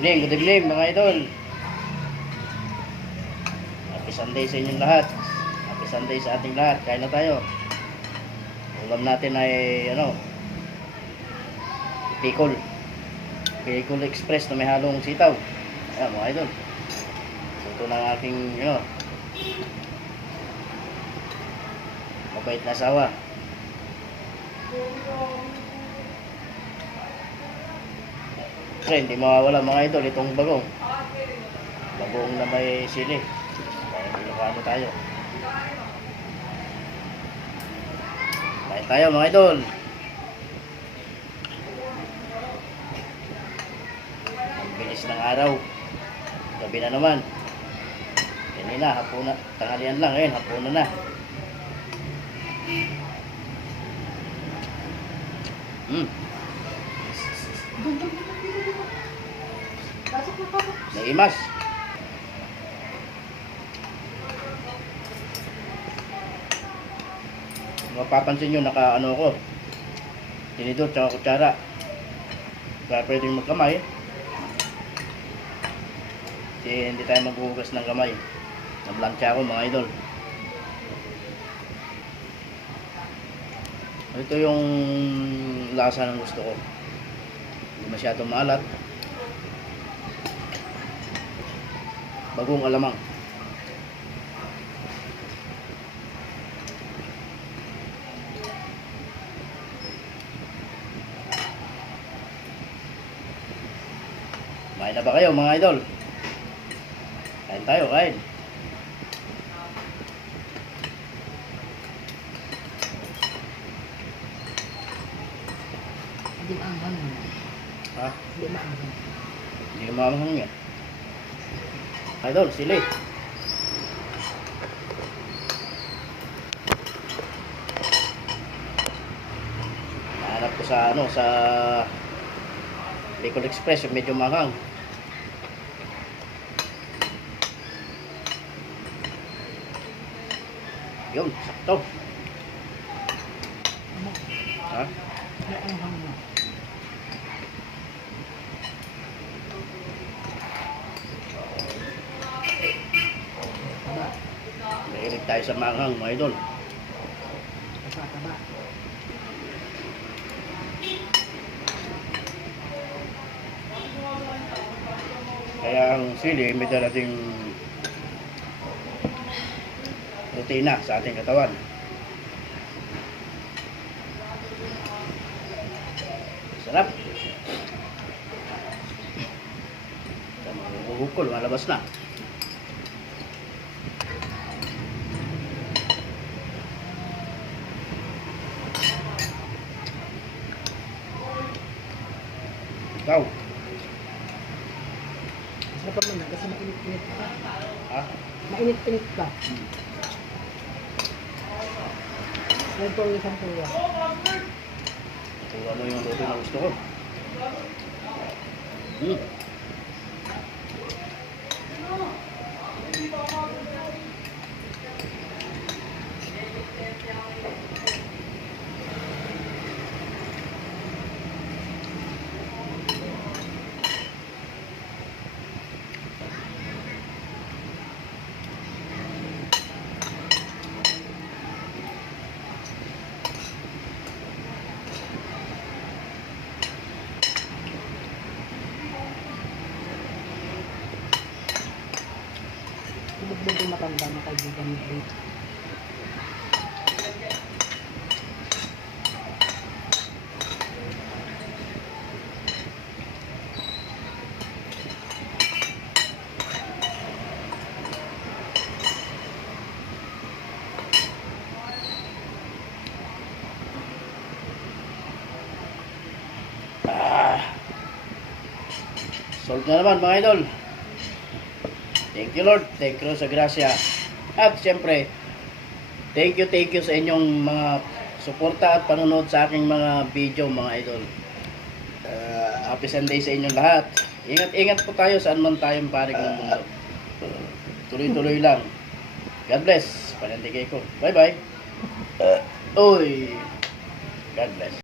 evening, good evening mga idol. Happy Sunday sa inyong lahat. Happy Sunday sa ating lahat. Kain na tayo. Ulam natin ay ano, Pikol. Pikol Express na may halong sitaw. Ayan mga idol. Ito ng aking, you know, mabait na asawa. Siyempre, hindi mawawala mga idol itong bagong. Bagong na may sili. Kaya Ilocano tayo. Kain tayo mga idol. Ang bilis ng araw. Gabi na naman. Kanina, hapuna. Tanghalian lang ngayon, hapuna na. Hmm. Naimas. Mapapansin nyo, naka ano ko. Tinidor, tsaka kutsara. Kaya pwedeng magkamay. Kasi hindi tayo maghuhugas ng kamay. Nablansya ako mga idol. Ito yung lasa ng gusto ko. Hindi masyadong maalat. Bagong alamang. Kumain na ba kayo mga idol? Kain tayo, kain. Hindi maanghang. Ha? Hindi maanghang. Hindi ka mamahang yan. Idol, sili. Nahanap ko sa ano, sa Bicol Express, yung medyo mahang. Yun, sakto. Ha? Hindi Mahilig tayo sa manghang, mga idol. Kaya ang sili may darating rutina sa ating katawan. Sarap. Hukol, malabas na. Ikaw, Masarap pa naman kasi mainit-init pa. ha? Mainit-init pa. Yan po ang isang tuwa. Kung ano yung luto na gusto ko. Hmm. Ibugbog yung matanda na kaibigan ni Blake. Ah. Solve na naman mga idol. Thank you Lord. Thank you sa grasya. At siyempre, thank you, thank you sa inyong mga suporta at panonood sa aking mga video mga idol. Ah, happy Sunday sa inyong lahat. Ingat-ingat po tayo saan man tayong parig ng mundo. Tuloy-tuloy lang. God bless. Panandigay ko. Bye-bye. Uh, oy. God bless.